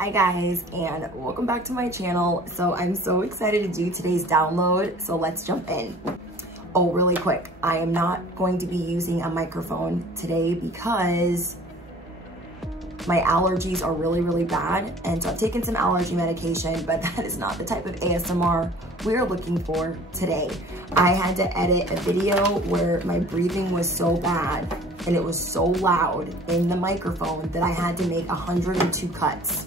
Hi guys, and welcome back to my channel. So I'm so excited to do today's download, so let's jump in. Oh, really quick, I am not going to be using a microphone today because my allergies are really bad, and so I've taken some allergy medication, but that is not the type of ASMR we're looking for today. I had to edit a video where my breathing was so bad and it was so loud in the microphone that I had to make 102 cuts,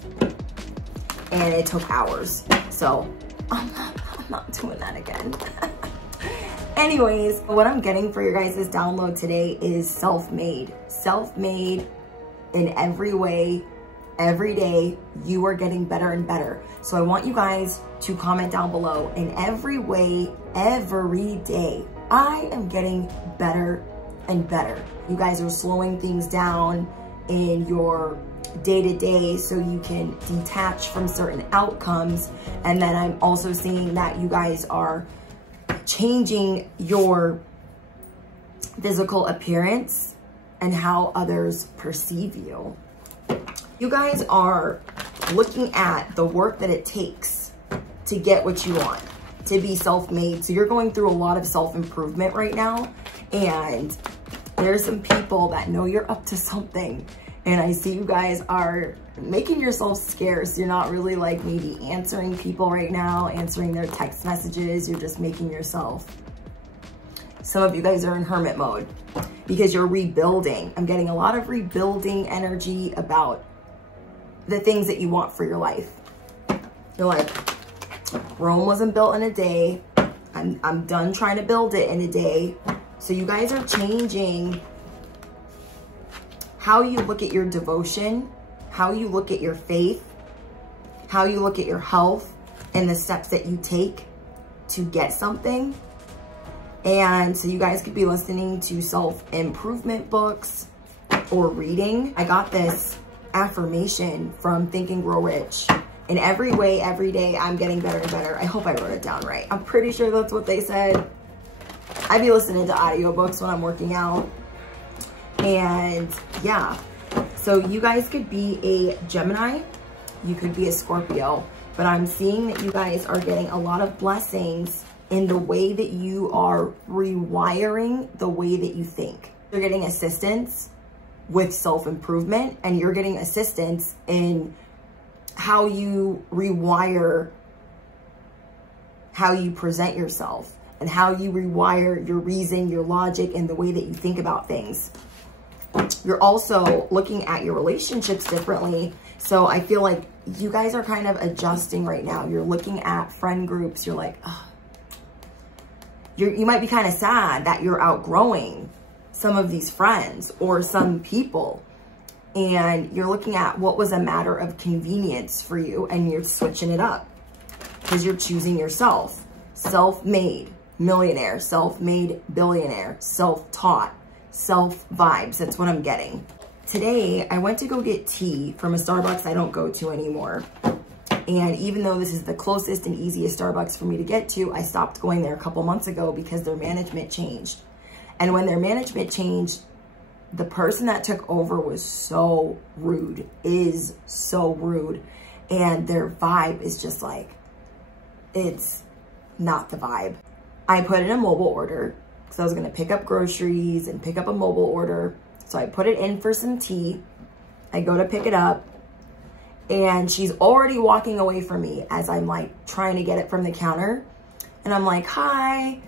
and it took hours. So I'm not doing that again. Anyways, what I'm getting for your guys' download today is self-made. Self-made in every way, every day, you are getting better and better. So I want you guys to comment down below. In every way, every day, I am getting better and better. You guys are slowing things down in your day-to-day so you can detach from certain outcomes. And then I'm also seeing that you guys are changing your physical appearance and how others perceive you. You guys are looking at the work that it takes to get what you want, to be self-made. So you're going through a lot of self-improvement right now, and there's some people that know you're up to something, and I see you guys are making yourself scarce. You're not really like maybe answering people right now, answering their text messages. You're just making yourself. Some of you guys are in hermit mode because you're rebuilding. I'm getting a lot of rebuilding energy about the things that you want for your life. You're like, Rome wasn't built in a day. I'm done trying to build it in a day. So you guys are changing how you look at your devotion, how you look at your faith, how you look at your health, and the steps that you take to get something. And so you guys could be listening to self-improvement books or reading. I got this affirmation from Think and Grow Rich. In every way, every day, I'm getting better and better. I hope I wrote it down right. I'm pretty sure that's what they said. I be listening to audiobooks when I'm working out. And yeah, so you guys could be a Gemini, you could be a Scorpio, but I'm seeing that you guys are getting a lot of blessings in the way that you are rewiring the way that you think. You're getting assistance with self-improvement, and you're getting assistance in how you rewire how you present yourself and how you rewire your reason, your logic, and the way that you think about things. You're also looking at your relationships differently. So I feel like you guys are kind of adjusting right now. You're looking at friend groups. You're like, oh. You might be kind of sad that you're outgrowing some of these friends or some people. And you're looking at what was a matter of convenience for you, and you're switching it up because you're choosing yourself. Self-made millionaire, self-made billionaire, self-taught, self-vibes. That's what I'm getting. Today, I went to go get tea from a Starbucks I don't go to anymore. And even though this is the closest and easiest Starbucks for me to get to, I stopped going there a couple months ago because their management changed. And when their management changed, the person that took over was so rude, is so rude. And their vibe is just like, it's not the vibe. I put in a mobile order because I was gonna pick up groceries and pick up a mobile order. So I put it in for some tea. I go to pick it up, and she's already walking away from me as I'm like trying to get it from the counter. And I'm like, hi.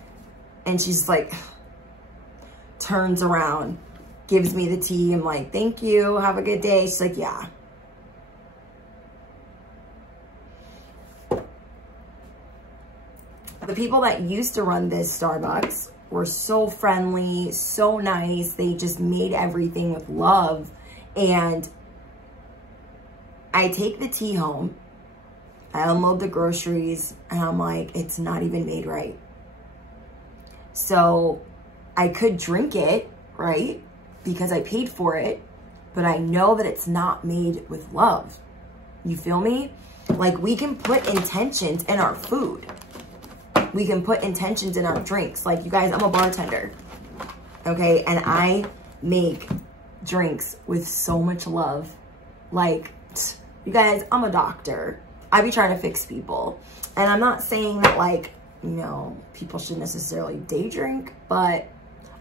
And she's like, turns around, gives me the tea. I'm like, thank you, have a good day. She's like, yeah. The people that used to run this Starbucks were so friendly, so nice. They just made everything with love. And I take the tea home, I unload the groceries, and I'm like, it's not even made right. So I could drink it, right? Because I paid for it, but I know that it's not made with love. You feel me? Like, we can put intentions in our food. We can put intentions in our drinks. Like, you guys, I'm a bartender, okay? And I make drinks with so much love. Like, You guys, I'm a doctor. I be trying to fix people. And I'm not saying that, like, you know, people should necessarily day drink, but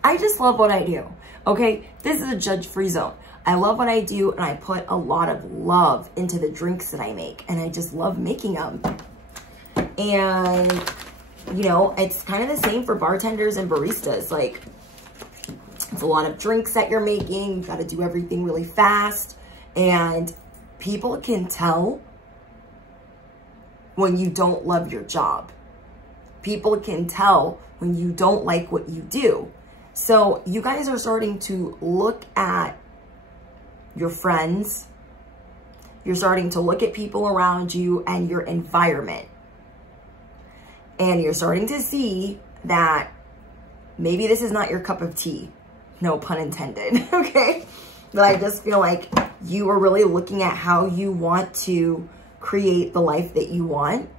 I just love what I do, okay? This is a judge-free zone. I love what I do, and I put a lot of love into the drinks that I make, and I just love making them. And, you know, it's kind of the same for bartenders and baristas. Like, it's a lot of drinks that you're making. You've got to do everything really fast, and people can tell when you don't love your job. People can tell when you don't like what you do. So you guys are starting to look at your friends. You're starting to look at people around you and your environment. And you're starting to see that maybe this is not your cup of tea. No pun intended, okay? But I just feel like you are really looking at how you want to create the life that you want.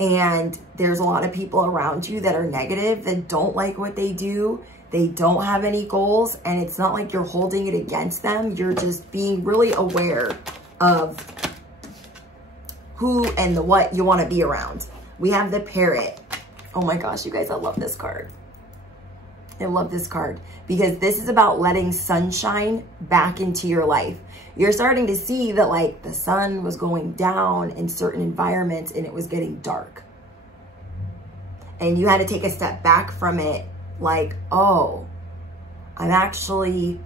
And there's a lot of people around you that are negative, that don't like what they do. They don't have any goals, and it's not like you're holding it against them. You're just being really aware of who and the what you want to be around. We have the parrot. Oh my gosh, you guys, I love this card. I love this card because this is about letting sunshine back into your life. You're starting to see that, like, the sun was going down in certain environments and it was getting dark. And you had to take a step back from it, like, oh, I'm actually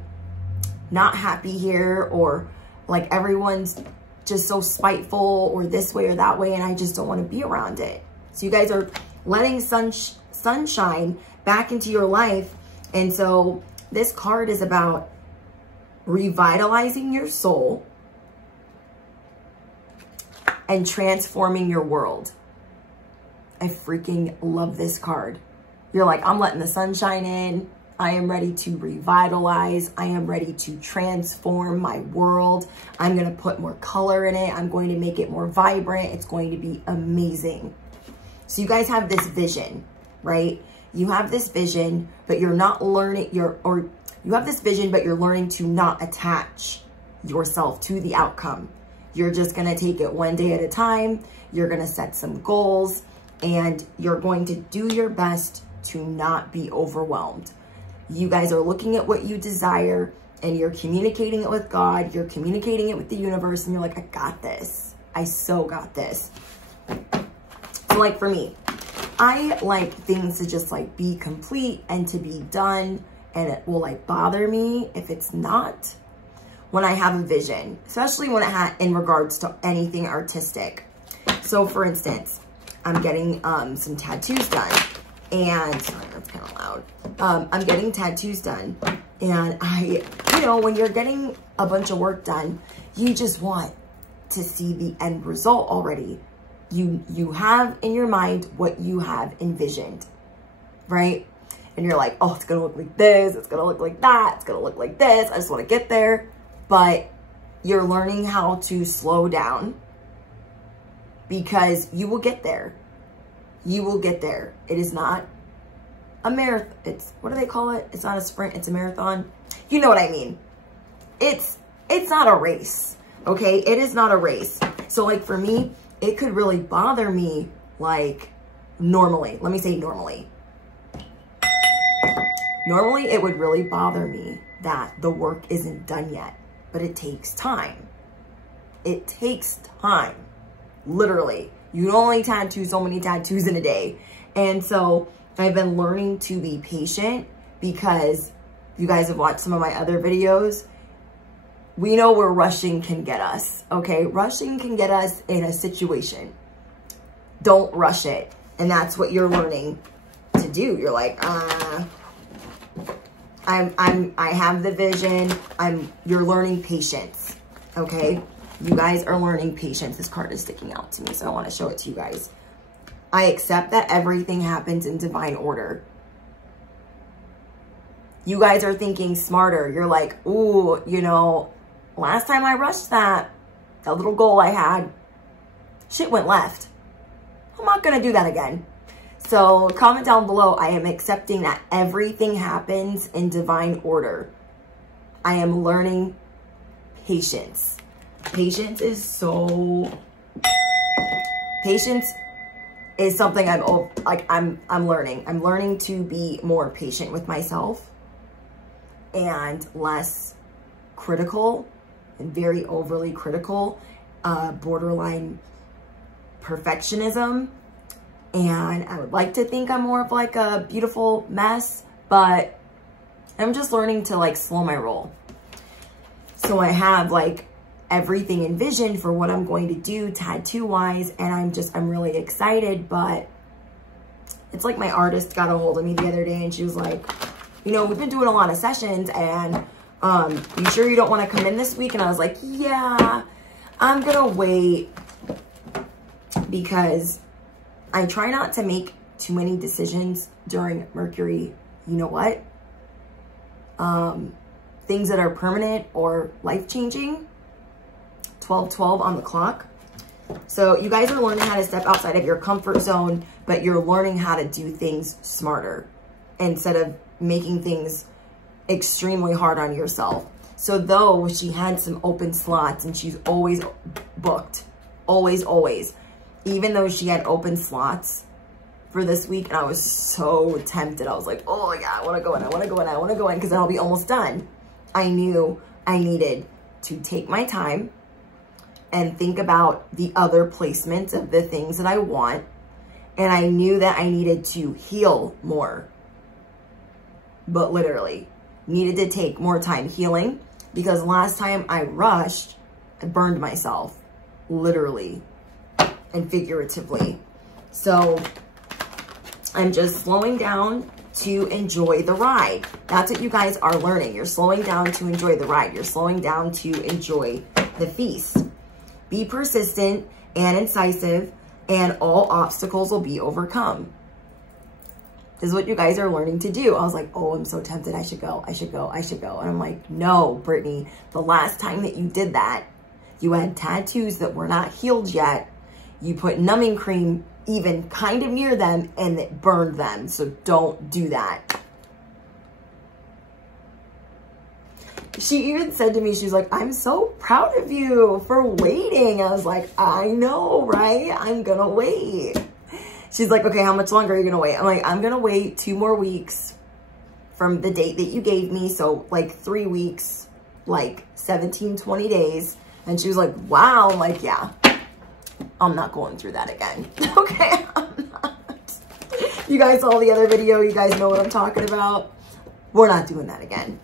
not happy here, or like everyone's just so spiteful or this way or that way, and I just don't want to be around it. So you guys are letting sunshine back into your life. And so this card is about revitalizing your soul and transforming your world. I freaking love this card. You're like, I'm letting the sunshine in. I am ready to revitalize. I am ready to transform my world. I'm going to put more color in it. I'm going to make it more vibrant. It's going to be amazing. So you guys have this vision, right? You have this vision, but you're not learning you have this vision, but you're learning to not attach yourself to the outcome. You're just going to take it one day at a time. You're going to set some goals, and you're going to do your best to not be overwhelmed. You guys are looking at what you desire, and you're communicating it with God. You're communicating it with the universe, and you're like, I got this. I so got this. So like for me, I like things to just like be complete and to be done, and it will like bother me if it's not when I have a vision, especially when in regards to anything artistic. So for instance, I'm getting some tattoos done, and sorry, that's kind of loud. I'm getting tattoos done, and you know, when you're getting a bunch of work done, you just want to see the end result already. You have in your mind what you have envisioned, right? And you're like, oh, it's gonna look like this, it's gonna look like that, it's gonna look like this, I just wanna get there. But you're learning how to slow down, because you will get there. You will get there. It is not a marathon. It's, what do they call it? It's not a sprint, it's a marathon. You know what I mean? It's not a race, okay? It is not a race. So like for me, it could really bother me, like normally. Let me say normally. Normally, it would really bother me that the work isn't done yet, but it takes time. It takes time, literally. You can only tattoo so many tattoos in a day. And so I've been learning to be patient, because you guys have watched some of my other videos. We know where rushing can get us, okay? Rushing can get us in a situation. Don't rush it. And that's what you're learning to do. You're like, I have the vision. You're learning patience, okay? You guys are learning patience. This card is sticking out to me, so I want to show it to you guys. I accept that everything happens in divine order. You guys are thinking smarter. You're like, ooh, you know, last time I rushed that little goal I had, shit went left. I'm not going to do that again. So comment down below. I am accepting that everything happens in divine order. I am learning patience. Patience is something I'm learning. I'm learning to be more patient with myself and less critical and very overly critical, borderline perfectionism. And I would like to think I'm more of like a beautiful mess, but I'm just learning to like slow my roll. So I have like everything envisioned for what I'm going to do tattoo wise. And I'm really excited, but it's like my artist got a hold of me the other day and she was like, you know, we've been doing a lot of sessions and you sure you don't want to come in this week? And I was like, yeah, I'm going to wait because I try not to make too many decisions during Mercury. You know what? Things that are permanent or life-changing. 12:12 on the clock. So you guys are learning how to step outside of your comfort zone, but you're learning how to do things smarter instead of making things extremely hard on yourself. So though she had some open slots and she's always booked, always, even though she had open slots for this week, and I was so tempted. I was like, oh yeah, I want to go in, because then I'll be almost done. I knew I needed to take my time and think about the other placements of the things that I want. And I knew that I needed to heal more, but literally needed to take more time healing, because last time I rushed, I burned myself, literally and figuratively. So I'm just slowing down to enjoy the ride. That's what you guys are learning. You're slowing down to enjoy the ride. You're slowing down to enjoy the feast. Be persistent and incisive, and all obstacles will be overcome. This is what you guys are learning to do. I was like, oh, I'm so tempted. I should go. And I'm like, no, Brittany, the last time that you did that, you had tattoos that were not healed yet. You put numbing cream even kind of near them and it burned them. So don't do that. She even said to me, she's like, I'm so proud of you for waiting. I was like, I know, right? I'm gonna wait. She's like, okay, how much longer are you gonna wait? I'm like, I'm gonna wait 2 more weeks from the date that you gave me. So like 3 weeks, like 17, 20 days. And she was like, wow. I'm like, yeah, I'm not going through that again. Okay, I'm not. You guys saw the other video. You guys know what I'm talking about. We're not doing that again.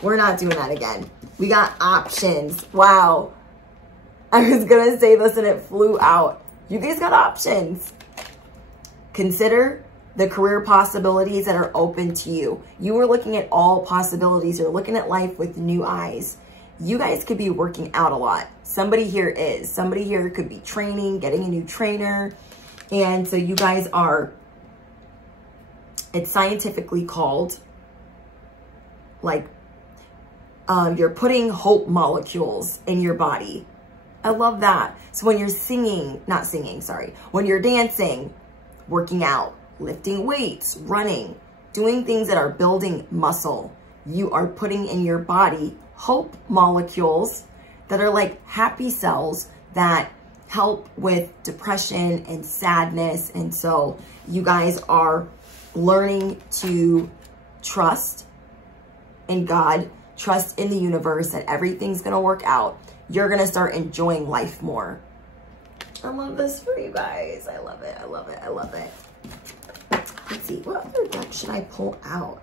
We're not doing that again. We got options. Wow. I was going to say this and it flew out. You guys got options. Consider the career possibilities that are open to you. You are looking at all possibilities. You're looking at life with new eyes. You guys could be working out a lot. Somebody here is. Somebody here could be training, getting a new trainer. And so you guys are, it's scientifically called, like, you're putting hope molecules in your body. I love that. So when you're when you're dancing, working out, lifting weights, running, doing things that are building muscle, you are putting in your body hope molecules that are like happy cells that help with depression and sadness. And so you guys are learning to trust in God, trust in the universe, that everything's going to work out. You're going to start enjoying life more. I love this for you guys. I love it. I love it. I love it. Let's see. What other deck should I pull out?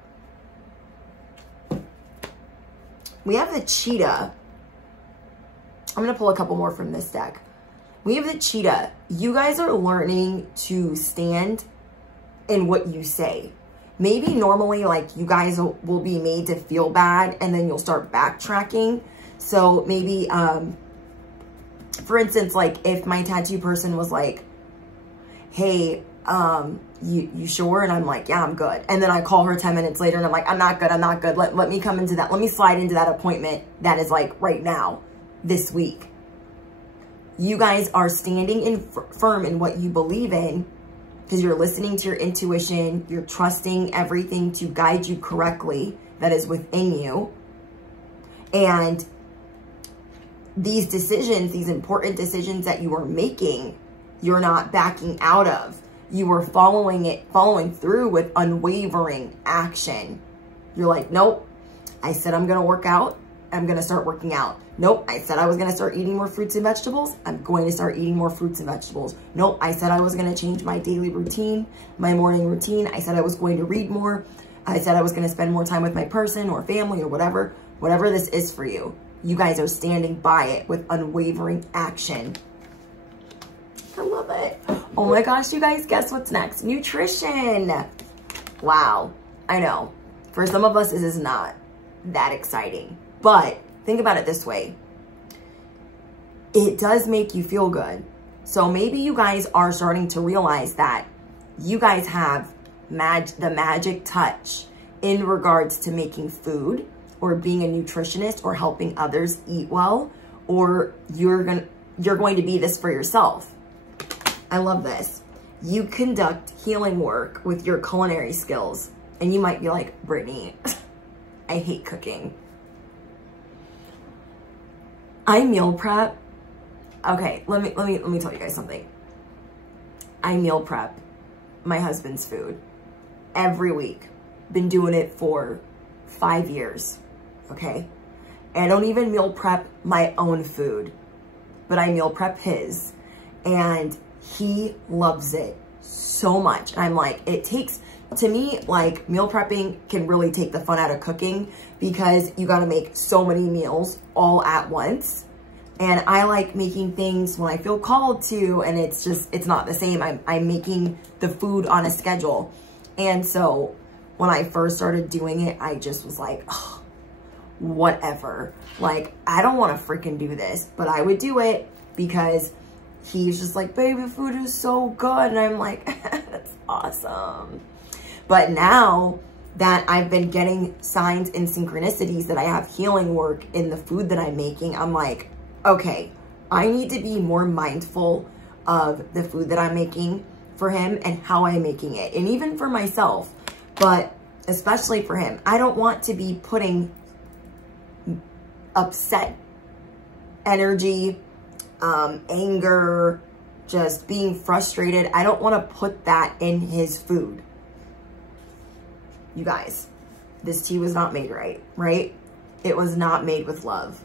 We have the cheetah. I'm going to pull a couple more from this deck. We have the cheetah. You guys are learning to stand in what you say. Maybe normally, like, you guys will be made to feel bad and then you'll start backtracking. So maybe, for instance, like if my tattoo person was like, hey, you sure? And I'm like, yeah, I'm good. And then I call her 10 minutes later and I'm like, I'm not good. Let me come into that. Let me slide into that appointment that is like right now, this week. You guys are standing firm in what you believe in, because you're listening to your intuition. You're trusting everything to guide you correctly that is within you. And these decisions, these important decisions that you are making, you're not backing out of. You are following through with unwavering action. You're like, nope, I said I'm going to work out. I'm going to start working out. Nope, I said I was going to start eating more fruits and vegetables. I'm going to start eating more fruits and vegetables. Nope, I said I was going to change my daily routine, my morning routine. I said I was going to read more. I said I was going to spend more time with my person or family or whatever this is for you. You guys are standing by it with unwavering action. I love it. Oh my gosh, you guys, guess what's next? Nutrition. Wow, I know. For some of us, this is not that exciting. But think about it this way. It does make you feel good. So maybe you guys are starting to realize that you guys have the magic touch in regards to making food or being a nutritionist or helping others eat well, or you're going to be this for yourself. I love this. You conduct healing work with your culinary skills. And you might be like, Brittany, I hate cooking. I meal prep. Okay, let me tell you guys something. I meal prep my husband's food every week. Been doing it for 5 years, okay? And I don't even meal prep my own food, but I meal prep his. And he loves it so much. And I'm like, it takes, to me, like meal prepping can really take the fun out of cooking because you got to make so many meals all at once. And I like making things when I feel called to, and it's not the same. I'm making the food on a schedule. And so when I first started doing it, I just was like, oh, whatever. Like, I don't want to freaking do this, but I would do it because he's just like, baby, the food is so good. And I'm like, that's awesome. But now that I've been getting signs and synchronicities that I have healing work in the food that I'm making, I'm like, okay, I need to be more mindful of the food that I'm making for him and how I'm making it. And even for myself, but especially for him, I don't want to be putting upset energy, anger, just being frustrated. I don't want to put that in his food. You guys, this tea was not made right? It was not made with love.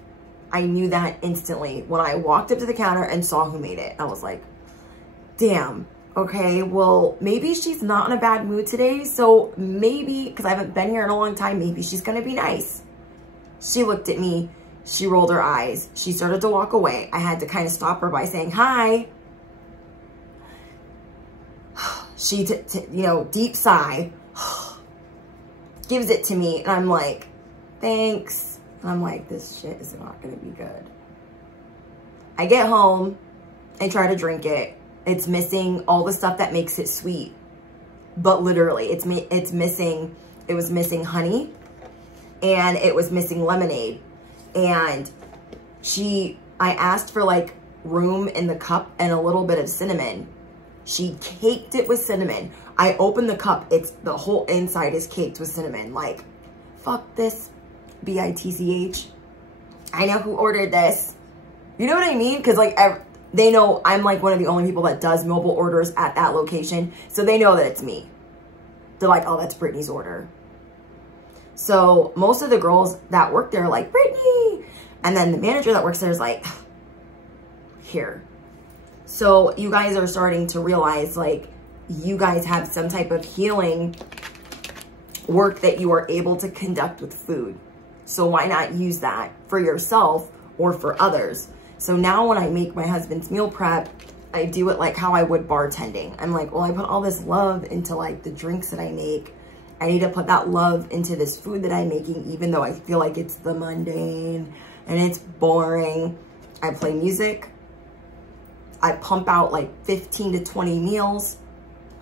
I knew that instantly when I walked up to the counter and saw who made it. I was like, damn, okay, well, maybe she's not in a bad mood today. So maybe, because I haven't been here in a long time, maybe she's going to be nice. She looked at me. She rolled her eyes. She started to walk away. I had to kind of stop her by saying, hi. She, deep sigh, gives it to me. And I'm like, thanks. And I'm like, this shit is not going to be good. I get home and try to drink it. It's missing all the stuff that makes it sweet. But literally, it was missing honey and it was missing lemonade. And I asked for like room in the cup and a little bit of cinnamon. She caked it with cinnamon. I opened the cup. The whole inside is caked with cinnamon. Like, fuck this. BITCH. I know who ordered this. You know what I mean? Because like they know I'm like one of the only people that does mobile orders at that location. So they know that it's me. They're like, oh, that's Brittany's order. So most of the girls that work there are like, Brittany. And then the manager that works there is like, here. So you guys are starting to realize like you guys have some type of healing work that you are able to conduct with food. So why not use that for yourself or for others? So now when I make my husband's meal prep, I do it like how I would bartending. I'm like, well, I put all this love into like the drinks that I make. I need to put that love into this food that I'm making, even though I feel like it's the mundane and it's boring. I play music. I pump out like 15 to 20 meals.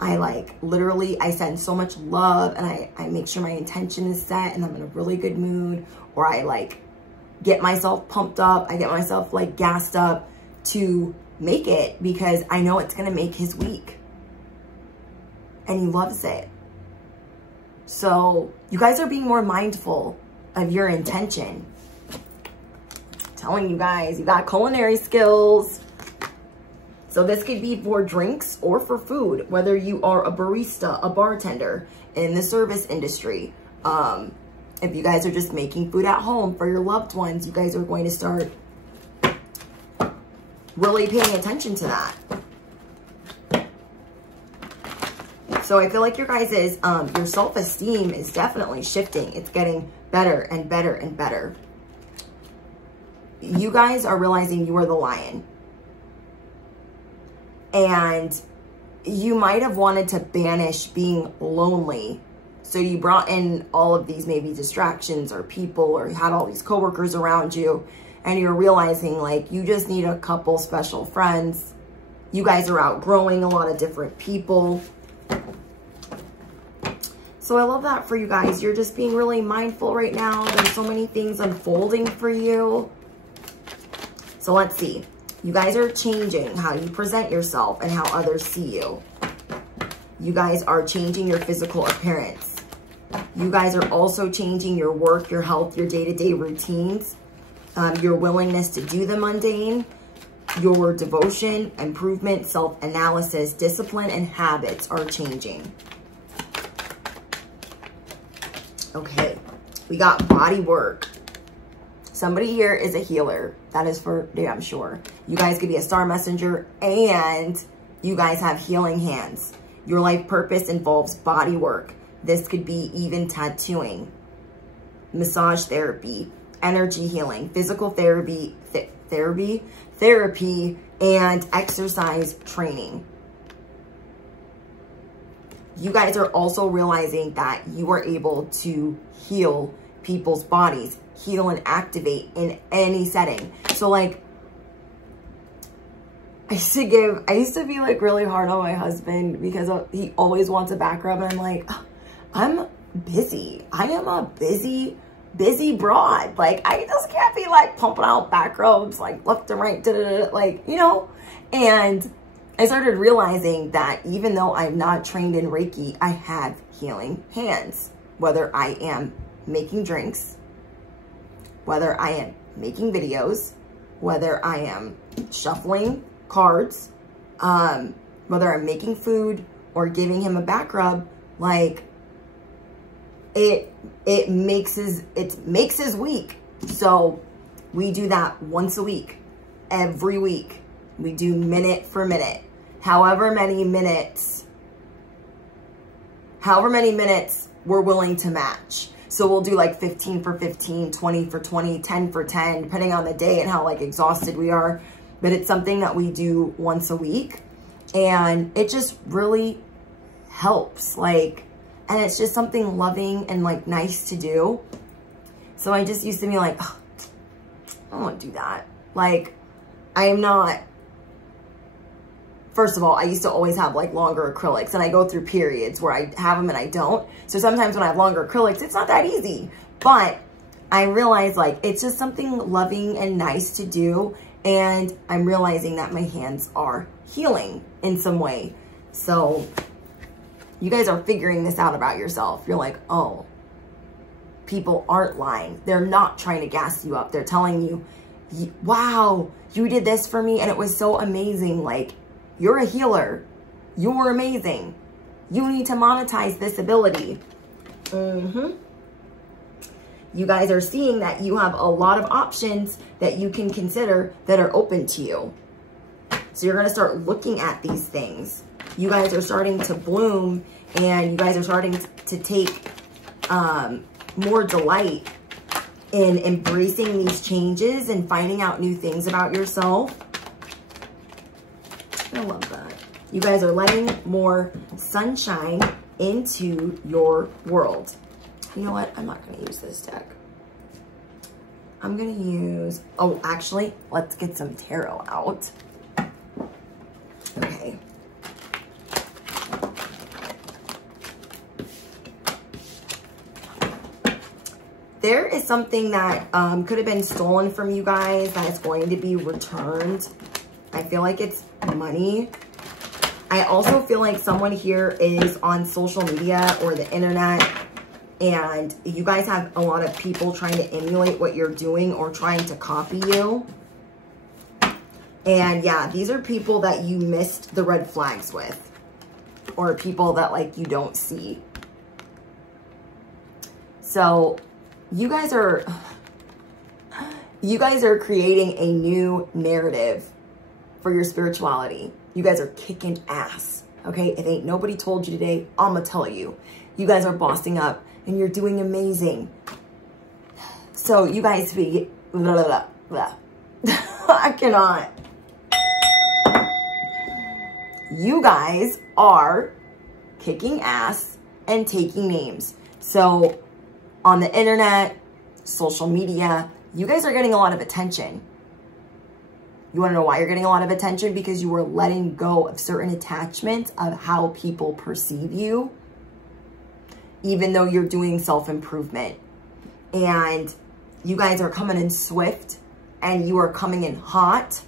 I like literally, I send so much love and I make sure my intention is set and I'm in a really good mood, or I like get myself pumped up. I get myself like gassed up to make it because I know it's going to make his week and he loves it. So you guys are being more mindful of your intention. I'm telling you guys, you got culinary skills. So this could be for drinks or for food, whether you are a barista, a bartender in the service industry. If you guys are just making food at home for your loved ones, you guys are going to start really paying attention to that. So I feel like your guys' your self-esteem is definitely shifting. It's getting better and better and better. You guys are realizing you are the lion. And you might have wanted to banish being lonely. So you brought in all of these maybe distractions or people, or you had all these coworkers around you, and you're realizing like you just need a couple special friends. You guys are outgrowing a lot of different people. So I love that for you guys. You're just being really mindful right now. There's so many things unfolding for you. So let's see. You guys are changing how you present yourself and how others see you. You guys are changing your physical appearance. You guys are also changing your work, your health, your day-to-day routines, your willingness to do the mundane, your devotion, improvement, self-analysis, discipline, and habits are changing. Okay, we got body work. Somebody here is a healer. That is for damn sure. You guys could be a star messenger, and you guys have healing hands. Your life purpose involves body work. This could be even tattooing, massage therapy, energy healing, physical therapy, and exercise training. You guys are also realizing that you are able to heal people's bodies, heal and activate in any setting. So like, I used to be like really hard on my husband because he always wants a back rub, and I'm like, oh, I'm busy. I am a busy broad. Like, I just can't be like pumping out back rubs like left and right, like, you know. And I started realizing that even though I'm not trained in Reiki, I have healing hands. Whether I am making drinks, whether I am making videos, whether I am shuffling cards, whether I'm making food or giving him a back rub, like it makes his week. So we do that once a week, every week. We do minute for minute, however many minutes we're willing to match. So we'll do like 15 for 15, 20 for 20, 10 for 10, depending on the day and how like exhausted we are. But it's something that we do once a week, and it just really helps. Like, and it's just something loving and like nice to do. So I just used to be like, oh, I don't want to do that. Like, I am not. First of all, I used to always have like longer acrylics, and I go through periods where I have them and I don't. So sometimes when I have longer acrylics, it's not that easy. But I realize like it's just something loving and nice to do. And I'm realizing that my hands are healing in some way. So you guys are figuring this out about yourself. You're like, oh, people aren't lying. They're not trying to gas you up. They're telling you, wow, you did this for me and it was so amazing. Like, you're a healer. You're amazing. You need to monetize this ability. You guys are seeing that you have a lot of options that you can consider that are open to you. So you're going to start looking at these things. You guys are starting to bloom, and you guys are starting to take more delight in embracing these changes and finding out new things about yourself. I love that. You guys are letting more sunshine into your world. You know what? I'm not going to use this deck. I'm going to use, oh, actually, let's get some tarot out. Okay. There is something that could have been stolen from you guys that is going to be returned. I feel like it's money. I also feel like someone here is on social media or the internet, And you guys have a lot of people trying to emulate what you're doing or trying to copy you. And yeah, these are people that you missed the red flags with, or people that like you don't see. So you guys are creating a new narrative for your spirituality. You guys are kicking ass, okay? If ain't nobody told you today, I'ma tell you. You guys are bossing up and you're doing amazing. So you guys be, blah, blah, blah, blah. I cannot. You guys are kicking ass and taking names. So on the internet, social media, you guys are getting a lot of attention. You want to know why you're getting a lot of attention? Because you are letting go of certain attachments of how people perceive you, even though you're doing self-improvement. And you guys are coming in swift and you are coming in hot.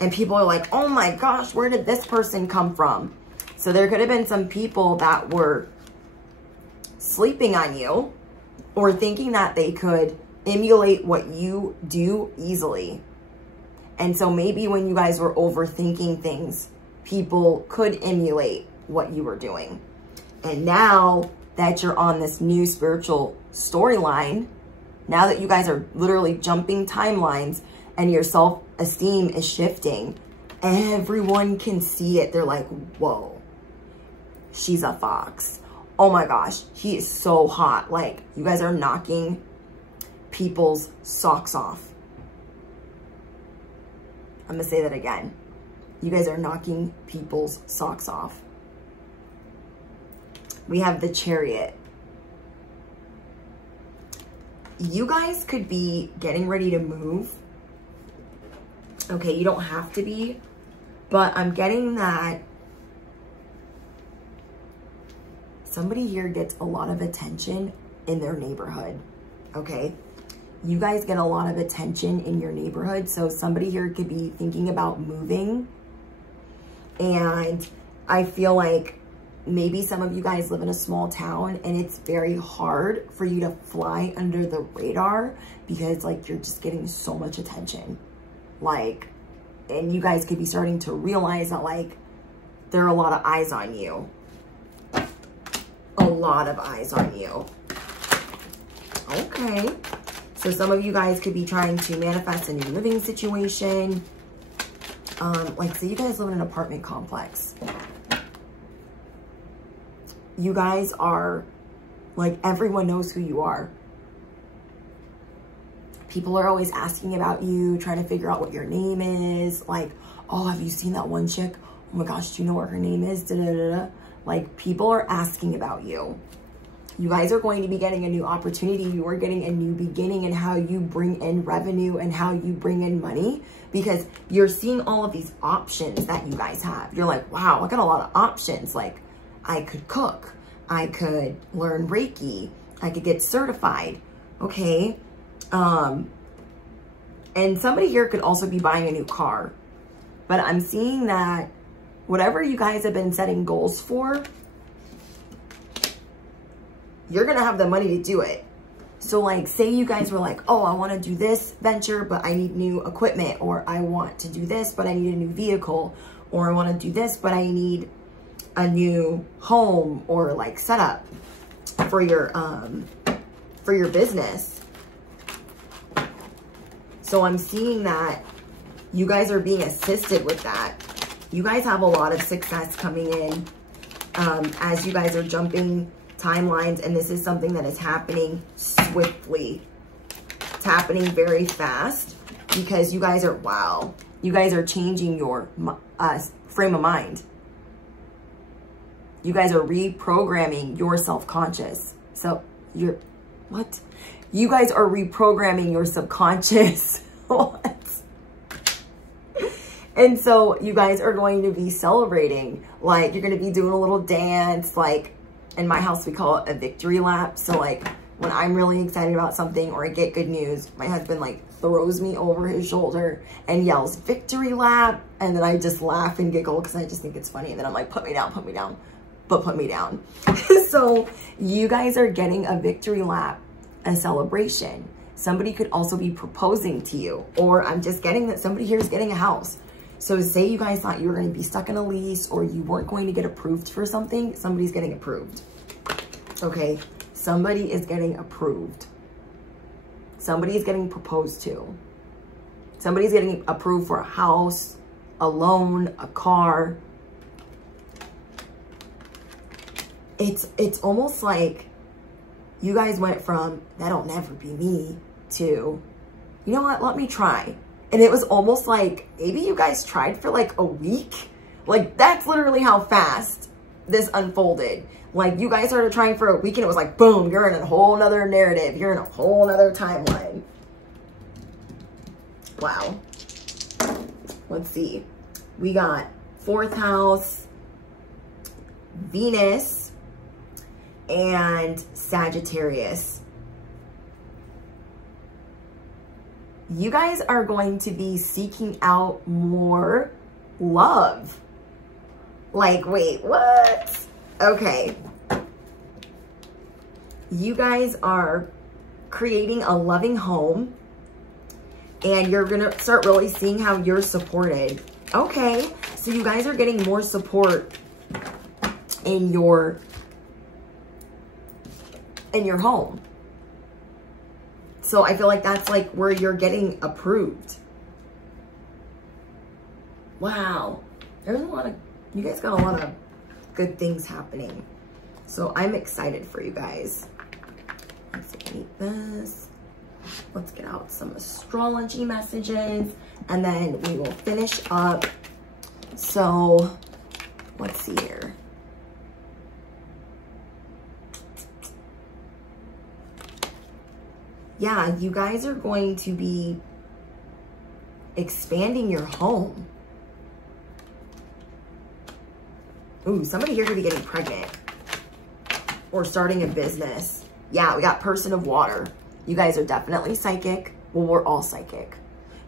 And people are like, oh my gosh, where did this person come from? So there could have been some people that were sleeping on you or thinking that they could emulate what you do easily. And so maybe when you guys were overthinking things, people could emulate what you were doing. And now that you're on this new spiritual storyline, now that you guys are literally jumping timelines and your self-esteem is shifting, everyone can see it. They're like, whoa, she's a fox. Oh my gosh, he is so hot. Like, you guys are knocking people's socks off. I'm gonna say that again. You guys are knocking people's socks off. We have the Chariot. You guys could be getting ready to move. Okay, you don't have to be, but I'm getting that somebody here gets a lot of attention in their neighborhood, okay? You guys get a lot of attention in your neighborhood, so somebody here could be thinking about moving. And I feel like maybe some of you guys live in a small town and it's very hard for you to fly under the radar because like you're just getting so much attention. Like, and you guys could be starting to realize that like there are a lot of eyes on you. A lot of eyes on you. Okay. So some of you guys could be trying to manifest a new living situation. Like, say you guys live in an apartment complex. You guys are, like, everyone knows who you are. People are always asking about you, trying to figure out what your name is. Like, oh, have you seen that one chick? Oh my gosh, do you know what her name is? Da, da, da, da. Like, people are asking about you. You guys are going to be getting a new opportunity. You are getting a new beginning in how you bring in revenue and how you bring in money, because you're seeing all of these options that you guys have. You're like, wow, I got a lot of options. Like, I could cook. I could learn Reiki. I could get certified. Okay. And somebody here could also be buying a new car. But I'm seeing that whatever you guys have been setting goals for, you're going to have the money to do it. So like, say you guys were like, oh, I want to do this venture, but I need new equipment, or I want to do this, but I need a new vehicle, or I want to do this, but I need a new home or like setup for your business. So I'm seeing that you guys are being assisted with that. You guys have a lot of success coming in as you guys are jumping timelines, and this is something that is happening swiftly. It's happening very fast because you guys are, wow, you guys are changing your frame of mind. You guys are reprogramming your self-conscious. So you're, what? You guys are reprogramming your subconscious. What? And so you guys are going to be celebrating. Like, you're going to be doing a little dance. Like, in my house, we call it a victory lap. So like, when I'm really excited about something or I get good news, my husband like throws me over his shoulder and yells victory lap. And then I just laugh and giggle because I just think it's funny. And then I'm like, put me down, put me down. but put me down. So you guys are getting a victory lap, a celebration. Somebody could also be proposing to you, or I'm just getting that somebody here is getting a house. So say you guys thought you were going to be stuck in a lease or you weren't going to get approved for something, somebody's getting approved. Okay, somebody is getting approved. Somebody is getting proposed to. Somebody's getting approved for a house, a loan, a car. It's almost like you guys went from, that'll never be me, to, you know what, let me try. And it was almost like, maybe you guys tried for like a week. Like, that's literally how fast this unfolded. Like, you guys started trying for a week and it was like, boom, you're in a whole nother narrative. You're in a whole nother timeline. Wow. Let's see. We got 4th house, Venus, and Sagittarius. You guys are going to be seeking out more love. Like, wait, what? Okay. You guys are creating a loving home, and you're going to start really seeing how you're supported. Okay. So you guys are getting more support in your home. So I feel like that's like where you're getting approved. Wow. There's a lot of, you guys got a lot of good things happening. So I'm excited for you guys. Let's delete this. Let's get out some astrology messages and then we will finish up. So let's see here. Yeah, you guys are going to be expanding your home. Ooh, somebody here could be getting pregnant or starting a business. Yeah, we got person of water. You guys are definitely psychic. Well, we're all psychic,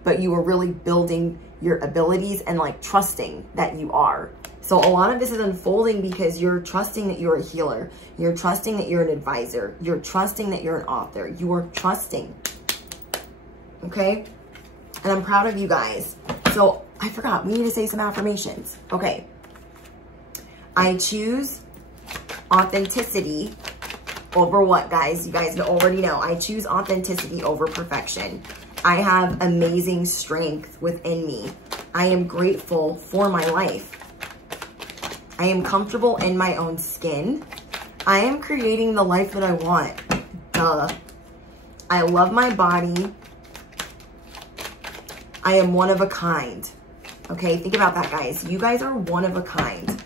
but you are really building your abilities and like trusting that you are. So a lot of this is unfolding because you're trusting that you're a healer. You're trusting that you're an advisor. You're trusting that you're an author. You are trusting. Okay? And I'm proud of you guys. So I forgot, we need to say some affirmations. Okay. I choose authenticity over what, guys? You guys already know. I choose authenticity over perfection. I have amazing strength within me. I am grateful for my life. I am comfortable in my own skin. I am creating the life that I want. Duh. I love my body. I am one of a kind. Okay, think about that, guys. You guys are one of a kind.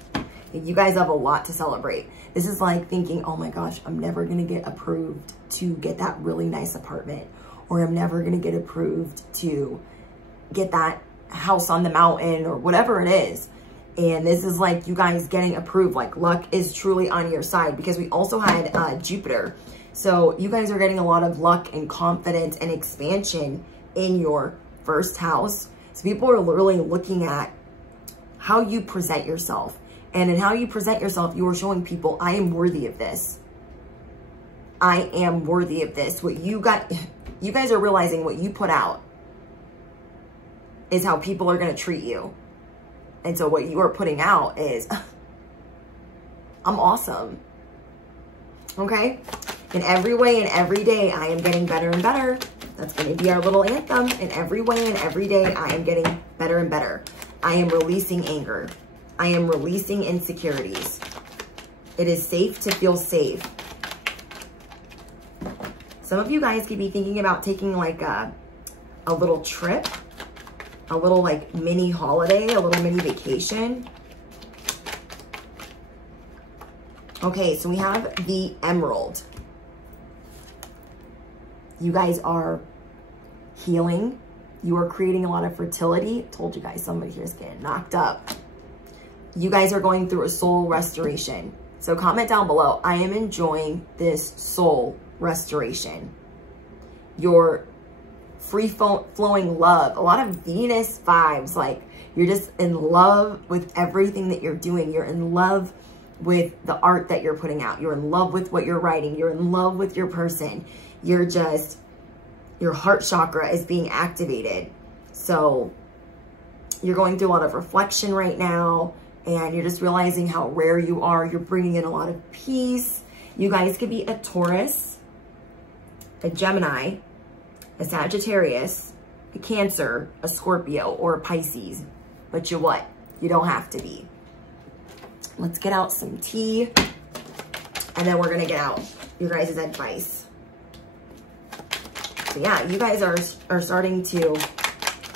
You guys have a lot to celebrate. This is like thinking, oh my gosh, I'm never gonna get approved to get that really nice apartment, or I'm never gonna get approved to get that house on the mountain, or whatever it is. And this is like you guys getting approved, like luck is truly on your side, because we also had Jupiter. So you guys are getting a lot of luck and confidence and expansion in your 1st house. So people are really looking at how you present yourself. And in how you present yourself, you are showing people, I am worthy of this. I am worthy of this. What you got, you guys are realizing what you put out is how people are going to treat you. And so what you are putting out is, I'm awesome. Okay? In every way and every day, I am getting better and better. That's going to be our little anthem. In every way and every day, I am getting better and better. I am releasing anger. I am releasing insecurities. It is safe to feel safe. Some of you guys could be thinking about taking like a little trip, a little like mini holiday, a little mini vacation. Okay, so we have the Emerald. You guys are healing. You are creating a lot of fertility. Told you guys, somebody here is getting knocked up. You guys are going through a soul restoration. So comment down below, I am enjoying this soul restoration. Your free-flowing love, a lot of Venus vibes, like you're just in love with everything that you're doing. You're in love with the art that you're putting out. You're in love with what you're writing. You're in love with your person. You're just, your heart chakra is being activated. So you're going through a lot of reflection right now, and you're just realizing how rare you are. You're bringing in a lot of peace. You guys could be a Taurus, a Gemini, a Sagittarius, a Cancer, a Scorpio, or a Pisces. But you what? You don't have to be. Let's get out some tea, and then we're going to get out your guys' advice. So yeah, you guys are starting to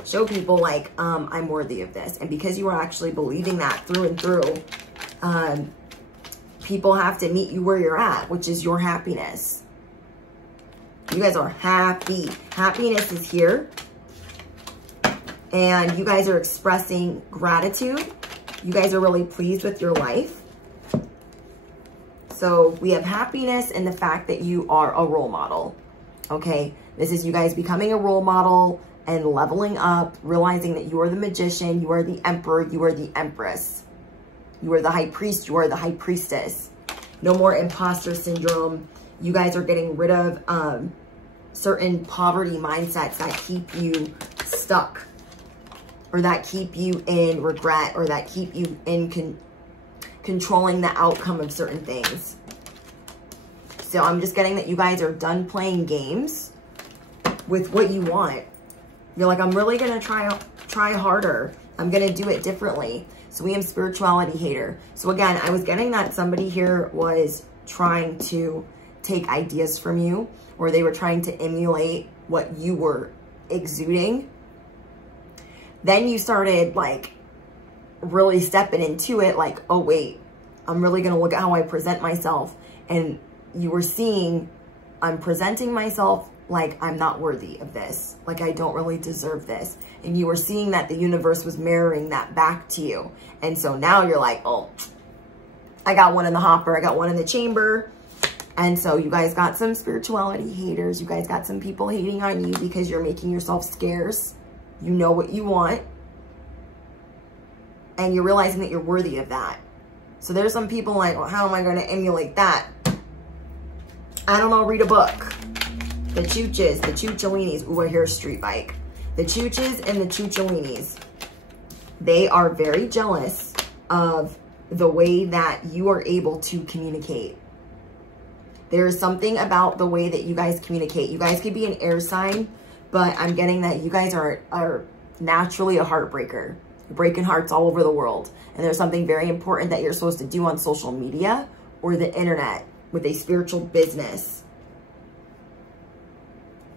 show people like, I'm worthy of this. And because you are actually believing that through and through, people have to meet you where you're at, which is your happiness. You guys are happy. Happiness is here. And you guys are expressing gratitude. You guys are really pleased with your life. So we have happiness in the fact that you are a role model. Okay? This is you guys becoming a role model and leveling up, realizing that you are the magician, you are the emperor, you are the empress. You are the high priest, you are the high priestess. No more imposter syndrome. You guys are getting rid of certain poverty mindsets that keep you stuck, or that keep you in regret, or that keep you in controlling the outcome of certain things. So I'm just getting that you guys are done playing games with what you want. You're like, I'm really going to try harder. I'm going to do it differently. So we have spirituality hater. So again, I was getting that somebody here was trying to take ideas from you, or they were trying to emulate what you were exuding. Then you started like really stepping into it, like, oh wait, I'm really going to look at how I present myself. And you were seeing, I'm presenting myself like I'm not worthy of this. Like I don't really deserve this. And you were seeing that the universe was mirroring that back to you. And so now you're like, oh, I got one in the hopper. I got one in the chamber. And so you guys got some spirituality haters. You guys got some people hating on you because you're making yourself scarce. You know what you want. And you're realizing that you're worthy of that. So there's some people like, well, how am I going to emulate that? I don't know, read a book. The Chooches, the Choocholinis. Ooh, I hear a street bike. The Chooches and the Choocholinis. They are very jealous of the way that you are able to communicate. There is something about the way that you guys communicate. You guys could be an air sign, but I'm getting that you guys are naturally a heartbreaker. You're breaking hearts all over the world. And there's something very important that you're supposed to do on social media or the internet with a spiritual business.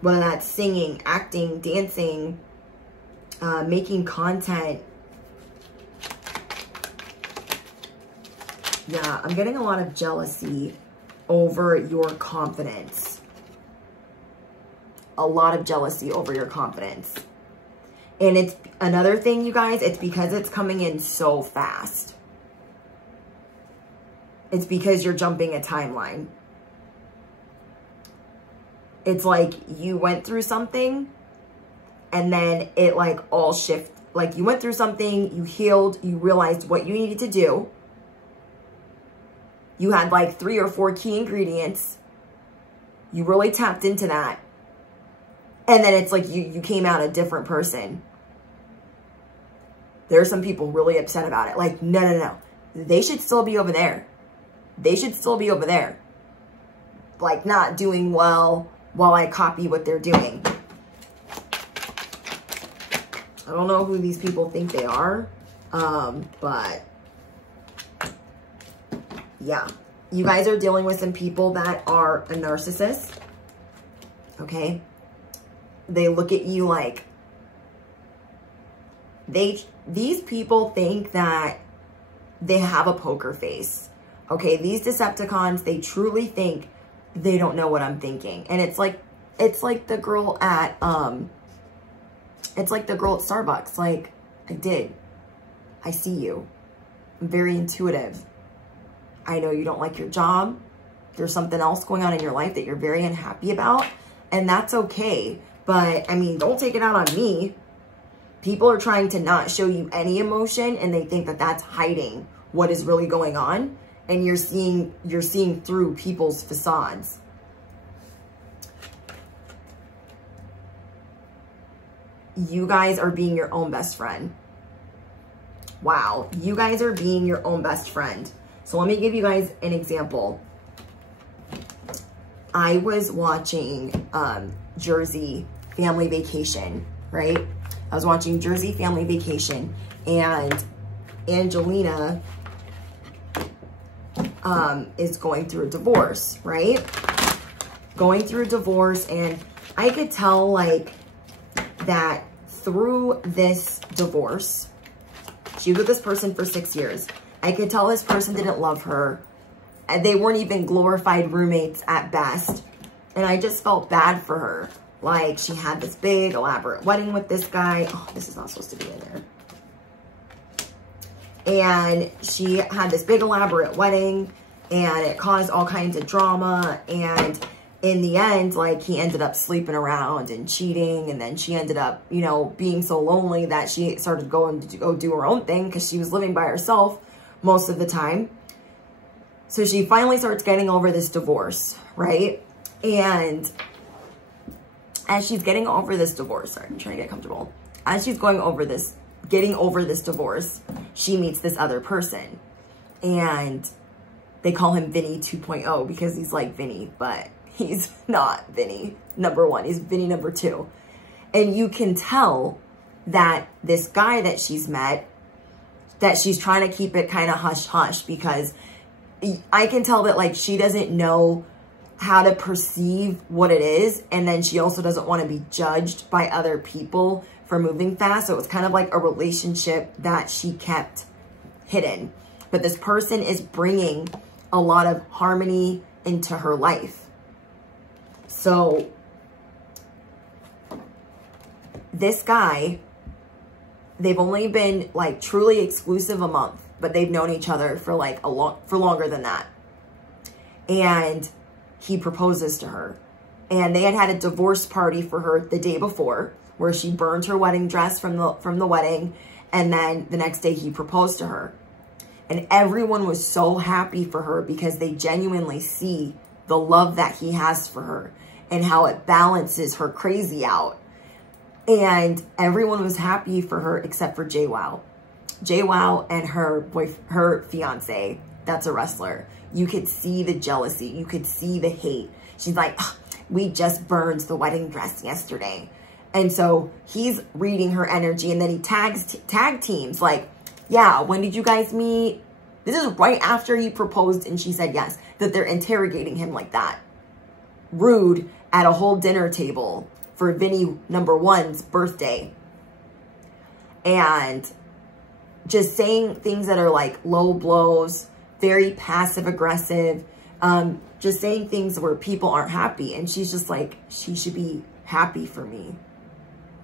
Whether that's singing, acting, dancing, making content. Yeah, I'm getting a lot of jealousy over your confidence. A lot of jealousy over your confidence. And it's another thing, you guys, it's because it's coming in so fast. It's because you're jumping a timeline. It's like you went through something and then it like all shift. Like you went through something, you healed, you realized what you needed to do. You had like 3 or 4 key ingredients. You really tapped into that. And then it's like you came out a different person. There are some people really upset about it. Like, no. They should still be over there. They should still be over there. Like not doing well while I copy what they're doing. I don't know who these people think they are. But yeah, you guys are dealing with some people that are a narcissist. Okay. They look at you like these people think that they have a poker face. Okay. These Decepticons, they truly think they don't know what I'm thinking. And it's like the girl at, Starbucks. Like, I see you. I'm very intuitive. I know you don't like your job. There's something else going on in your life that you're very unhappy about. And that's okay. But I mean, don't take it out on me. People are trying to not show you any emotion and they think that that's hiding what is really going on. and you're seeing through people's facades. You guys are being your own best friend. Wow, you guys are being your own best friend. So let me give you guys an example. I was watching Jersey Family Vacation, right? I was watching Jersey Family Vacation, and Angelina is going through a divorce, right? Going through a divorce, and I could tell like that through this divorce, she was with this person for 6 years. I could tell this person didn't love her. They weren't even glorified roommates at best. And I just felt bad for her. Like, she had this big elaborate wedding with this guy. Oh, this is not supposed to be in there. And she had this big elaborate wedding, and it caused all kinds of drama. And in the end, like, he ended up sleeping around and cheating. And then she ended up, you know, being so lonely that she started going to go do her own thing because she was living by herself most of the time. So she finally starts getting over this divorce, right? And as she's getting over this divorce, sorry, I'm trying to get comfortable. As she's getting over this divorce, she meets this other person. And they call him Vinny 2.0 because he's like Vinny, but he's not Vinny number 1. He's Vinny number 2. And you can tell that this guy that she's met, that she's trying to keep it kind of hush-hush, because I can tell that like she doesn't know how to perceive what it is. And then she also doesn't want to be judged by other people for moving fast. So it was kind of like a relationship that she kept hidden. But this person is bringing a lot of harmony into her life. So this guy, they've only been like truly exclusive a month, but they've known each other for like for longer than that. And he proposes to her, and they had a divorce party for her the day before, where she burned her wedding dress from the wedding. And then the next day he proposed to her, and everyone was so happy for her because they genuinely see the love that he has for her and how it balances her crazy out. And everyone was happy for her except for JWoww. JWoww and her fiance, that's a wrestler. You could see the jealousy. You could see the hate. She's like, oh, we just burned the wedding dress yesterday. And so he's reading her energy, and then he tag teams like, yeah, when did you guys meet? This is right after he proposed and she said yes. That they're interrogating him like that. Rude at a whole dinner table for Vinny number 1's birthday. And just saying things that are like low blows, very passive aggressive, just saying things where people aren't happy. And she's just like, she should be happy for me.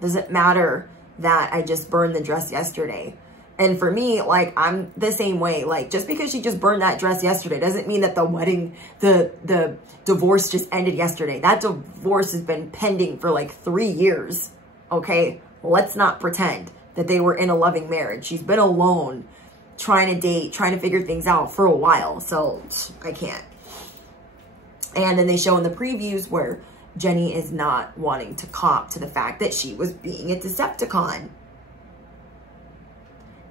Doesn't matter that I just burned the dress yesterday. And for me, like, I'm the same way. Like, just because she just burned that dress yesterday doesn't mean that the wedding, the divorce just ended yesterday. That divorce has been pending for like 3 years. Okay, let's not pretend that they were in a loving marriage. She's been alone, trying to date, trying to figure things out for a while. So I can't. And then they show in the previews where Jenny is not wanting to cop to the fact that she was being a Decepticon.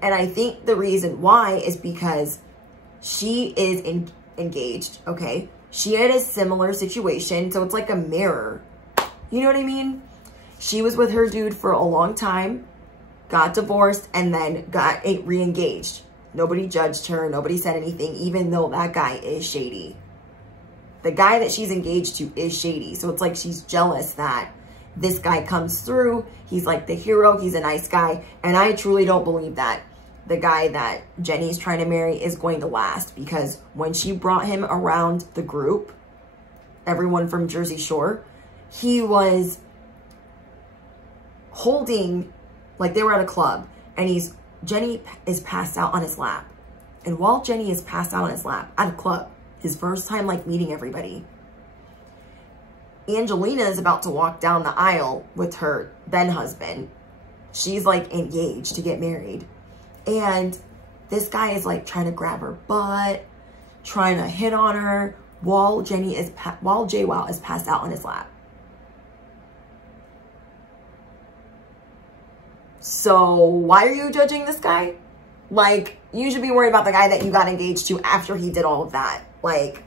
And I think the reason why is because she is engaged, okay? She had a similar situation, so it's like a mirror. You know what I mean? She was with her dude for a long time, got divorced, and then got re-engaged. Nobody judged her. Nobody said anything, even though that guy is shady. The guy that she's engaged to is shady. So it's like she's jealous that this guy comes through. He's like the hero. He's a nice guy. And I truly don't believe that the guy that Jenny's trying to marry is going to last, because when she brought him around the group, everyone from Jersey Shore, he was holding, like they were at a club, and Jenny is passed out on his lap. And while Jenny is passed out on his lap at a club, his first time like meeting everybody, Angelina is about to walk down the aisle with her then husband. She's like engaged to get married. And this guy is like trying to grab her butt, trying to hit on her while JWoww is passed out on his lap. So why are you judging this guy? Like, you should be worried about the guy that you got engaged to after he did all of that. Like,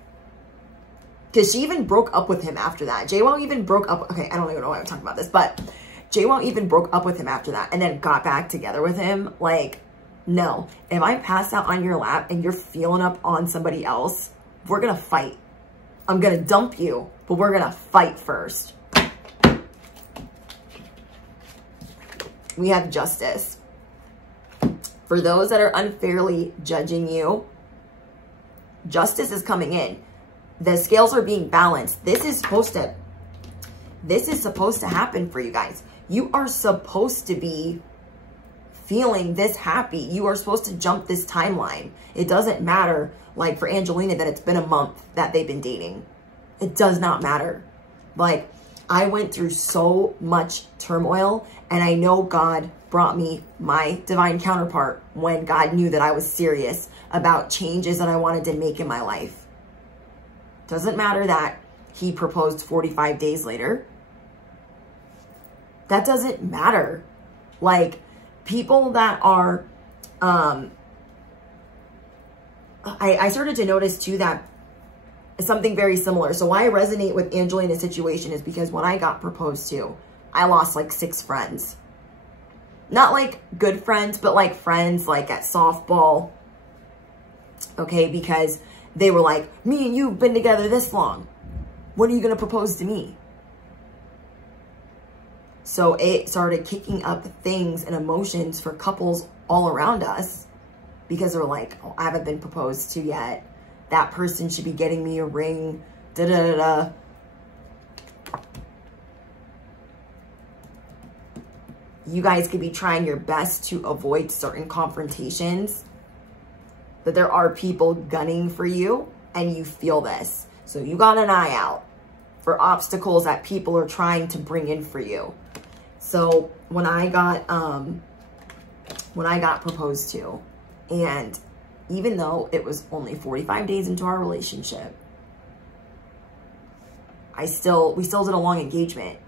because she even broke up with him after that. JWoww even broke up. Okay, I don't even know why I'm talking about this, but JWoww even broke up with him after that and then got back together with him. Like, no. If I pass out on your lap and you're feeling up on somebody else, we're going to fight. I'm going to dump you, but we're going to fight first. We have justice. For those that are unfairly judging you, justice is coming in. The scales are being balanced. This is supposed to happen for you guys. You are supposed to be feeling this happy. You are supposed to jump this timeline. It doesn't matter, like for Angelina, that it's been a month that they've been dating. It does not matter. Like, I went through so much turmoil, and I know God brought me my divine counterpart when God knew that I was serious about changes that I wanted to make in my life. Doesn't matter that he proposed 45 days later. That doesn't matter. Like, people that are, I started to notice too that something very similar. So why I resonate with Angelina's situation is because when I got proposed to, I lost like 6 friends. Not like good friends, but like friends like at softball. Okay, because they were like, me and you've been together this long. When are you going to propose to me? So it started kicking up things and emotions for couples all around us because they're like, oh, I haven't been proposed to yet. That person should be getting me a ring. Da da da da. You guys could be trying your best to avoid certain confrontations, but there are people gunning for you and you feel this. So you got an eye out for obstacles that people are trying to bring in for you. So when I got proposed to, and even though it was only 45 days into our relationship, we still did a long engagement,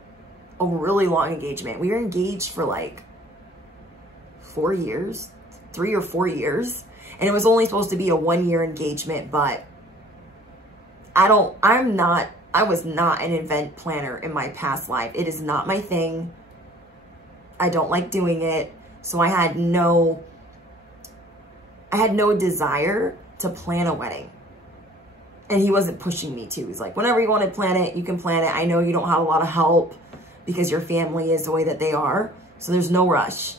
a really long engagement. We were engaged for like 4 years, 3 or 4 years. And it was only supposed to be a 1-year engagement, but I was not an event planner in my past life. It is not my thing. I don't like doing it. So I had no desire to plan a wedding. And he wasn't pushing me to. He's like, whenever you want to plan it, you can plan it. I know you don't have a lot of help because your family is the way that they are. So there's no rush.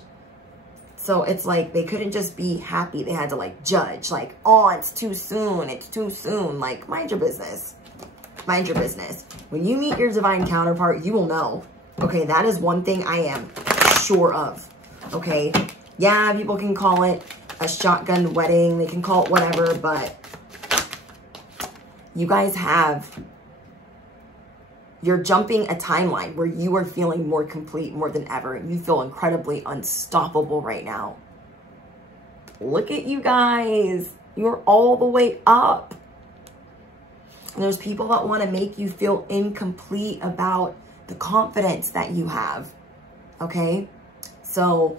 So it's like, they couldn't just be happy. They had to like judge, like, oh, it's too soon. It's too soon. Like, mind your business. Mind your business. When you meet your divine counterpart, you will know. Okay, that is one thing I am sure of. Okay, yeah, people can call it a shotgun wedding. They can call it whatever, but you guys you're jumping a timeline where you are feeling more complete more than ever. And you feel incredibly unstoppable right now. Look at you guys. You're all the way up. And there's people that want to make you feel incomplete about the confidence that you have. Okay? So,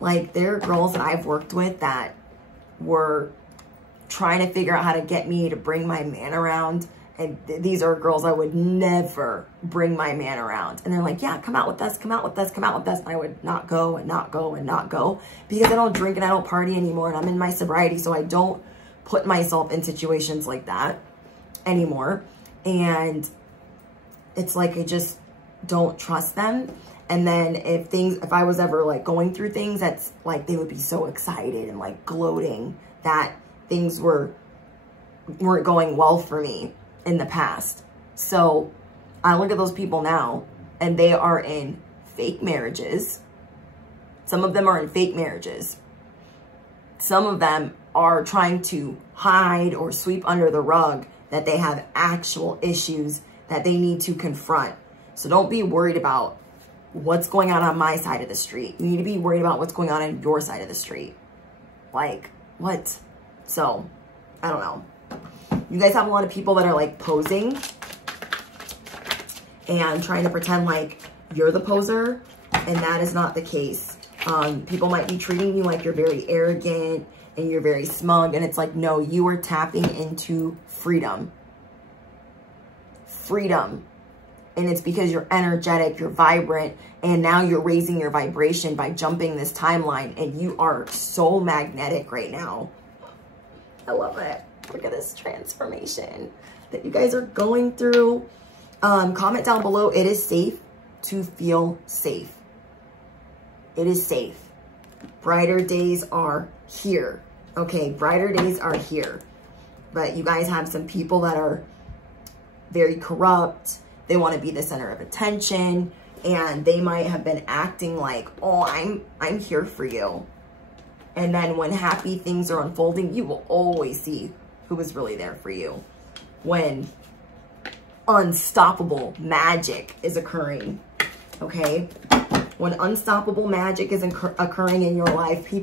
like, there are girls that I've worked with that were trying to figure out how to get me to bring my man around. And these are girls I would never bring my man around. And they're like, yeah, come out with us, come out with us, come out with us. And I would not go and not go and not go because I don't drink and I don't party anymore. And I'm in my sobriety. So I don't put myself in situations like that anymore. And it's like, I just don't trust them. And then if I was ever like going through things, that's like, they would be so excited and like gloating that things weren't going well for me in the past. So I look at those people now and they are in fake marriages. Some of them are in fake marriages. Some of them are trying to hide or sweep under the rug that they have actual issues that they need to confront. So don't be worried about what's going on my side of the street. You need to be worried about what's going on your side of the street. Like, what? So, I don't know. You guys have a lot of people that are like posing and trying to pretend like you're the poser, and that is not the case. People might be treating you like you're very arrogant and you're very smug, and it's like, no, you are tapping into freedom. Freedom. And it's because you're energetic, you're vibrant, and now you're raising your vibration by jumping this timeline, and you are so magnetic right now. I love it. Look at this transformation that you guys are going through. Comment down below, it is safe to feel safe. It is safe. Brighter days are here. Okay, brighter days are here. But you guys have some people that are very corrupt. They want to be the center of attention, and they might have been acting like, oh, I'm here for you. And then when happy things are unfolding, you will always see who was really there for you. When unstoppable magic is occurring, okay? When unstoppable magic is occurring in your life, you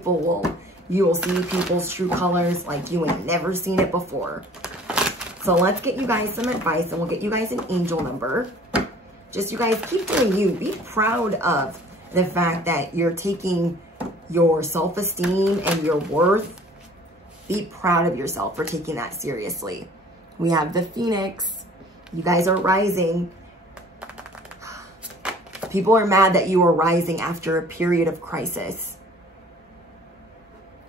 will see people's true colors like you ain't never seen it before. So let's get you guys some advice, and we'll get you guys an angel number. Just you guys keep doing you. Be proud of the fact that you're taking your self-esteem and your worth. Be proud of yourself for taking that seriously. We have the Phoenix. You guys are rising. People are mad that you are rising after a period of crisis.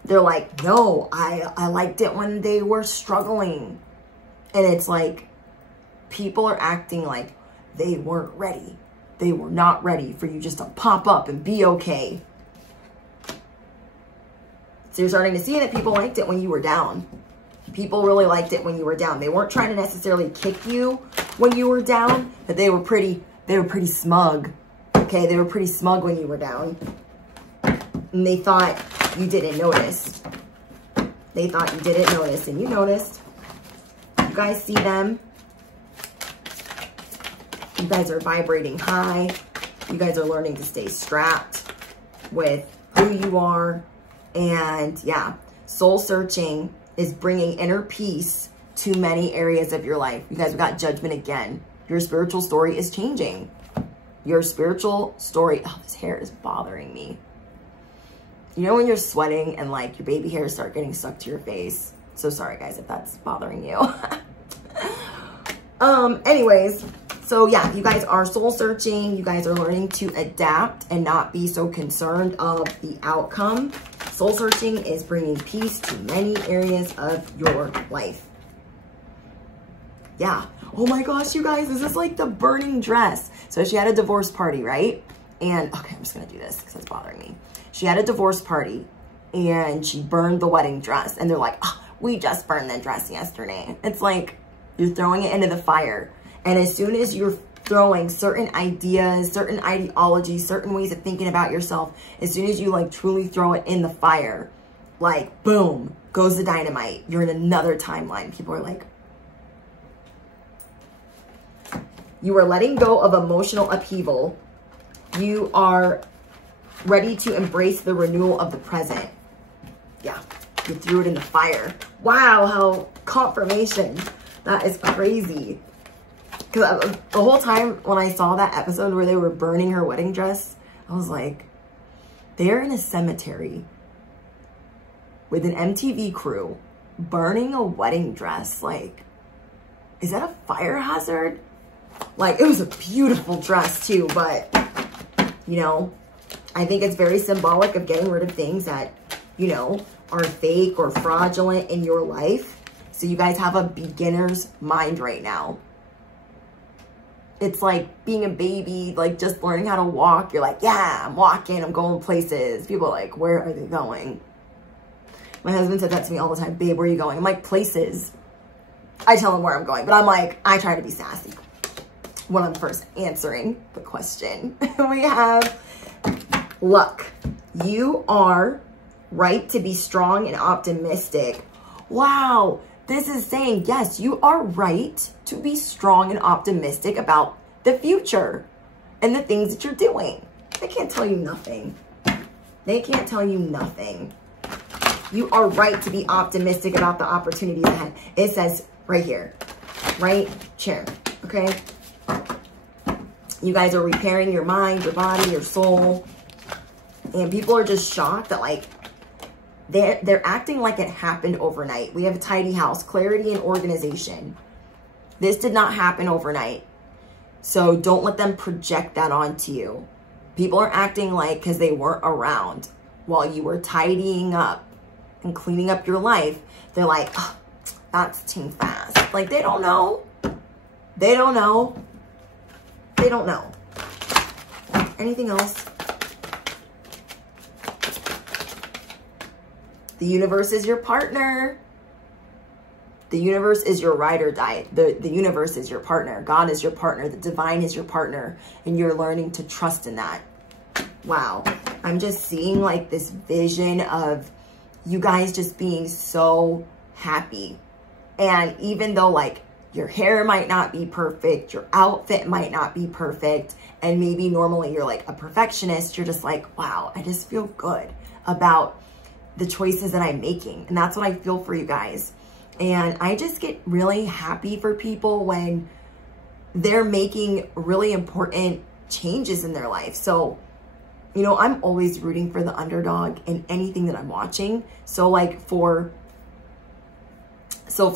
They're like, no, I liked it when they were struggling. And it's like, people are acting like they weren't ready. They were not ready for you just to pop up and be okay. So you're starting to see that people liked it when you were down. People really liked it when you were down. They weren't trying to necessarily kick you when you were down, but they were pretty smug. Okay, they were pretty smug when you were down. And they thought you didn't notice. They thought you didn't notice, and you noticed. You guys see them. You guys are vibrating high. You guys are learning to stay strapped with who you are. And yeah, soul searching is bringing inner peace to many areas of your life. You guys have got judgment again. Your spiritual story is changing. Your spiritual story. Oh, this hair is bothering me. You know when you're sweating and like your baby hairs start getting stuck to your face? So sorry guys if that's bothering you. Anyways, so yeah, you guys are soul searching. You guys are learning to adapt and not be so concerned of the outcome. Soul searching is bringing peace to many areas of your life. Yeah. Oh my gosh, you guys, this is like the burning dress. So she had a divorce party, right? And okay, I'm just gonna do this because it's bothering me. She had a divorce party and she burned the wedding dress. And they're like, oh, we just burned the dress yesterday. It's like you're throwing it into the fire. And as soon as you're throwing certain ideas, certain ideologies, certain ways of thinking about yourself, as soon as you like truly throw it in the fire, like boom, goes the dynamite. You're in another timeline. People are like, you are letting go of emotional upheaval. You are ready to embrace the renewal of the present. Yeah, you threw it in the fire. Wow, how confirmation. That is crazy. Because the whole time when I saw that episode where they were burning her wedding dress, I was like, they're in a cemetery with an MTV crew burning a wedding dress. Like, is that a fire hazard? Like, it was a beautiful dress too, but, you know, I think it's very symbolic of getting rid of things that, you know, are fake or fraudulent in your life. So you guys have a beginner's mind right now. It's like being a baby, like just learning how to walk. You're like, yeah, I'm walking, I'm going places. People are like, where are they going? My husband said that to me all the time. Babe, where are you going? I'm like, places. I tell him where I'm going, but I'm like, I try to be sassy when I'm first answering the question. We have luck. You are right to be strong and optimistic. Wow. This is saying, yes, you are right to be strong and optimistic about the future and the things that you're doing. They can't tell you nothing. They can't tell you nothing. You are right to be optimistic about the opportunities ahead. It says right here, right chair, okay? You guys are repairing your mind, your body, your soul. And people are just shocked that like, they're acting like it happened overnight. We have a tidy house, clarity and organization. This did not happen overnight. So don't let them project that onto you. People are acting like because they weren't around while you were tidying up and cleaning up your life, they're like, oh, that's too fast. Like, they don't know. They don't know. They don't know. Anything else? The universe is your partner. The universe is your ride or die. The universe is your partner. God is your partner. The divine is your partner. And you're learning to trust in that. Wow. I'm just seeing like this vision of you guys just being so happy. And even though like your hair might not be perfect, your outfit might not be perfect, and maybe normally you're like a perfectionist, you're just like, wow, I just feel good about the choices that I'm making. And that's what I feel for you guys. And I just get really happy for people when they're making really important changes in their life. So, you know, I'm always rooting for the underdog in anything that I'm watching. So like for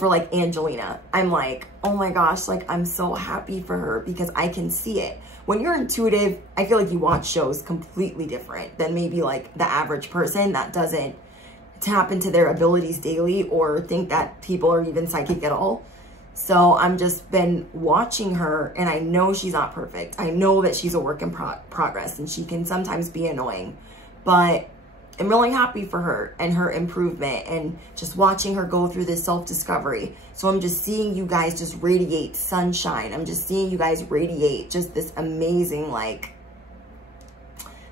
like Angelina, I'm like, oh my gosh, like I'm so happy for her because I can see it. When you're intuitive, I feel like you watch shows completely different than maybe like the average person that doesn't tap into their abilities daily or think that people are even psychic at all. So I'm just been watching her and I know she's not perfect. I know that she's a work in progress and she can sometimes be annoying, but I'm really happy for her and her improvement and just watching her go through this self-discovery. So I'm just seeing you guys just radiate sunshine. I'm just seeing you guys radiate just this amazing, like,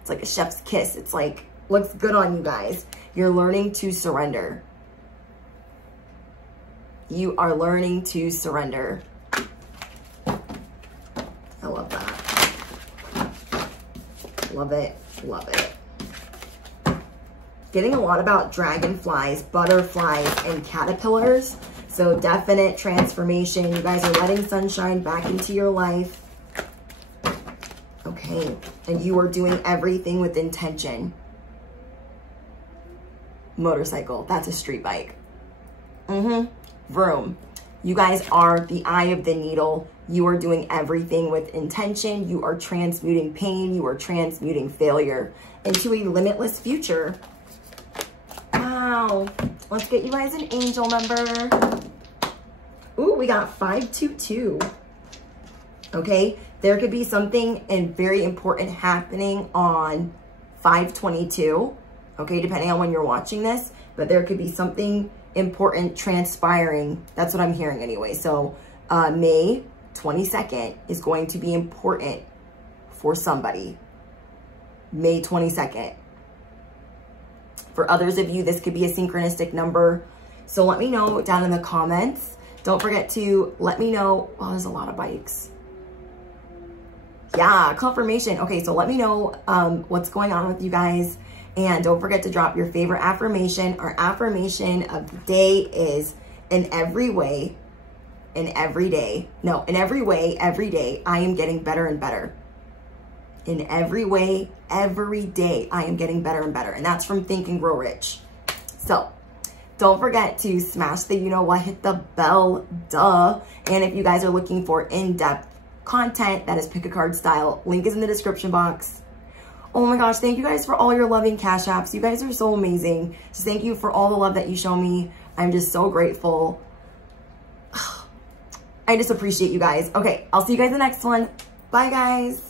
it's like a chef's kiss. It's like, looks good on you guys. You're learning to surrender. You are learning to surrender. I love that. Love it. Love it. Getting a lot about dragonflies, butterflies, and caterpillars. So definite transformation. You guys are letting sunshine back into your life. Okay. And you are doing everything with intention. Motorcycle. That's a street bike. Vroom. You guys are the eye of the needle. You are doing everything with intention. You are transmuting pain. You are transmuting failure into a limitless future. Wow. Let's get you guys an angel number. Ooh, we got 522. Okay. There could be something and very important happening on 522. Okay, depending on when you're watching this, but there could be something important transpiring. That's what I'm hearing anyway. So May 22nd is going to be important for somebody. May 22nd. For others of you, this could be a synchronistic number. So let me know down in the comments. Don't forget to let me know. Oh, there's a lot of bikes. Yeah, confirmation. Okay, so let me know what's going on with you guys. And don't forget to drop your favorite affirmation. Our affirmation of the day is in every way, every day, I am getting better and better. In every way, every day, I am getting better and better. And that's from Think and Grow Rich. So don't forget to smash the you know what, hit the bell, duh. And if you guys are looking for in-depth content that is pick a card style, link is in the description box. Oh my gosh, thank you guys for all your loving cash apps. You guys are so amazing. Just thank you for all the love that you show me. I'm just so grateful. I just appreciate you guys. Okay, I'll see you guys in the next one. Bye, guys.